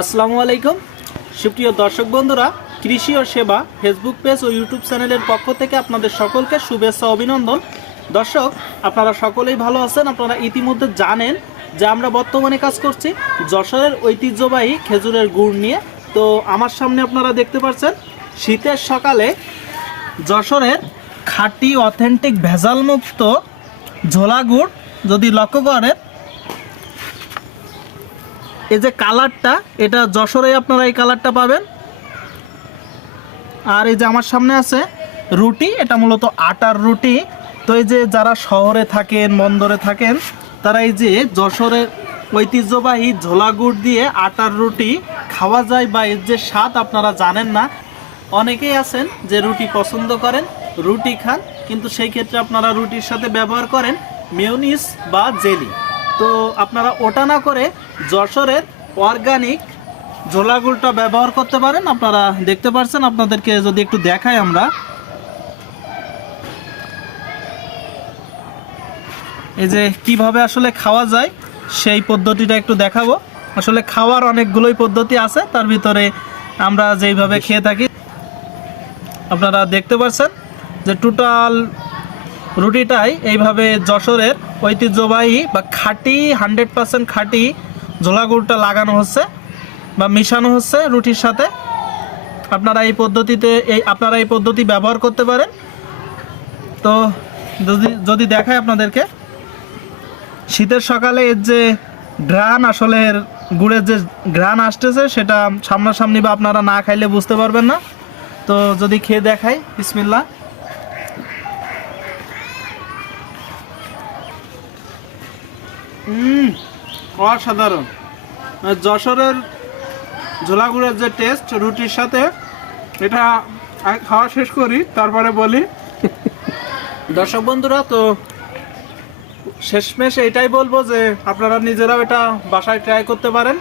আসসালামু আলাইকুম। সুপ্রিয় দর্শক বন্ধুরা, কৃষি ও সেবা ফেসবুক পেজ ও ইউটিউব চ্যানেলের পক্ষ থেকে আপনাদের সকলকে শুভেচ্ছা অভিনন্দন। দর্শক, আপনারা সকলেই ভালো আছেন, আপনারা ইতিমধ্যে জানেন যে আমরা বর্তমানে কাজ করছি যশোরের ঐতিহ্যবাহী খেজুরের গুড় নিয়ে। তো আমার সামনে আপনারা দেখতে পাচ্ছেন, শীতের সকালে যশোরের খাঁটি অথেন্টিক ভেজালমুক্ত ঝোলা গুড় যদি লক্ষ্য করেন এই যে কালারটা, এটা যশোরে আপনারা এই কালারটা পাবেন। আর এই যে আমার সামনে আছে রুটি, এটা মূলত আটার রুটি। তো এই যে যারা শহরে থাকেন, বন্দরে থাকেন, তারা এই যে যশোরের ঐতিহ্যবাহী ঝোলা গুড় দিয়ে আটার রুটি খাওয়া যায় বা এর যে স্বাদ আপনারা জানেন না, অনেকেই আছেন যে রুটি পছন্দ করেন, রুটি খান, কিন্তু সেই ক্ষেত্রে আপনারা রুটির সাথে ব্যবহার করেন মেয়নিস বা জেলি। তো আপনারা ওটা না করে যশোরের অর্গানিক ঝোলাগুলটা ব্যবহার করতে পারেন। আপনারা দেখতে পারছেন আপনাদেরকে যদি একটু দেখাই আমরা। এই যে কীভাবে আসলে খাওয়া যায় সেই পদ্ধতিটা একটু দেখাবো। আসলে খাওয়ার অনেকগুলোই পদ্ধতি আছে তার ভিতরে আমরা যেইভাবে খেয়ে থাকি। আপনারা দেখতে পাচ্ছেন যে টোটাল রুটিটাই এইভাবে যশোরের ঐতিহ্যবাহী বা খাঁটি হান্ড্রেড পার্সেন্ট খাঁটি ঝোলা গুড়টা লাগানো হচ্ছে বা মিশানো হচ্ছে রুটির সাথে। আপনারা এই পদ্ধতিতে এই, আপনারা এই পদ্ধতি ব্যবহার করতে পারেন। তো যদি যদি দেখায় আপনাদেরকে, শীতের সকালে এর যে ঘ্রাণ, আসলে গুড়ের যে ঘ্রাণ আসতেছে, সেটা সামনাসামনি বা আপনারা না খাইলে বুঝতে পারবেন না। তো যদি খেয়ে দেখাই বিসমিল্লা হুম, অসাধারণ। যশোরের ঝোলাগুড়ের যে টেস্ট রুটির সাথে, এটা খাওয়া শেষ করি, তারপরে বলি। দর্শক বন্ধুরা, তো শেষমেশ এটাই বলব যে, আপনারা নিজেরাও এটা বাসায় ট্রাই করতে পারেন,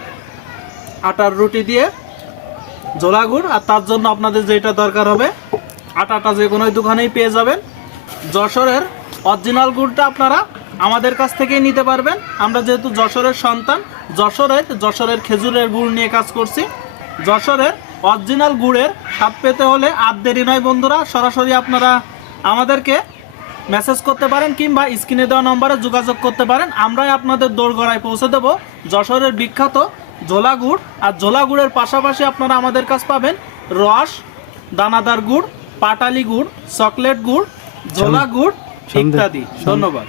আটার রুটি দিয়ে ঝোলা গুড় আর তার জন্য আপনাদের যেটা দরকার হবে, আটাটা যে কোনো দোকানেই পেয়ে যাবেন। যশোরের অরিজিনাল গুড়টা আপনারা আমাদের কাছ থেকেই নিতে পারবেন। আমরা যেহেতু যশোরের সন্তান যশোরের যশোরের খেজুরের গুড় নিয়ে কাজ করছি। যশোরের অরিজিনাল গুড়ের স্বাদ পেতে হলে আর দেরি নয় বন্ধুরা সরাসরি আপনারা আমাদেরকে মেসেজ করতে পারেন কিংবা স্ক্রিনে দেওয়া নম্বরে যোগাযোগ করতে পারেন। আমরাই আপনাদের দোরগড়ায় পৌঁছে দেবো। যশোরের বিখ্যাত জোলা গুড়। আর জোলা গুড়ের পাশাপাশি আপনারা আমাদের কাছ পাবেন রস দানাদার গুড় পাটালি গুড় চকলেট গুড় জোলা গুড় ইত্যাদি। ধন্যবাদ।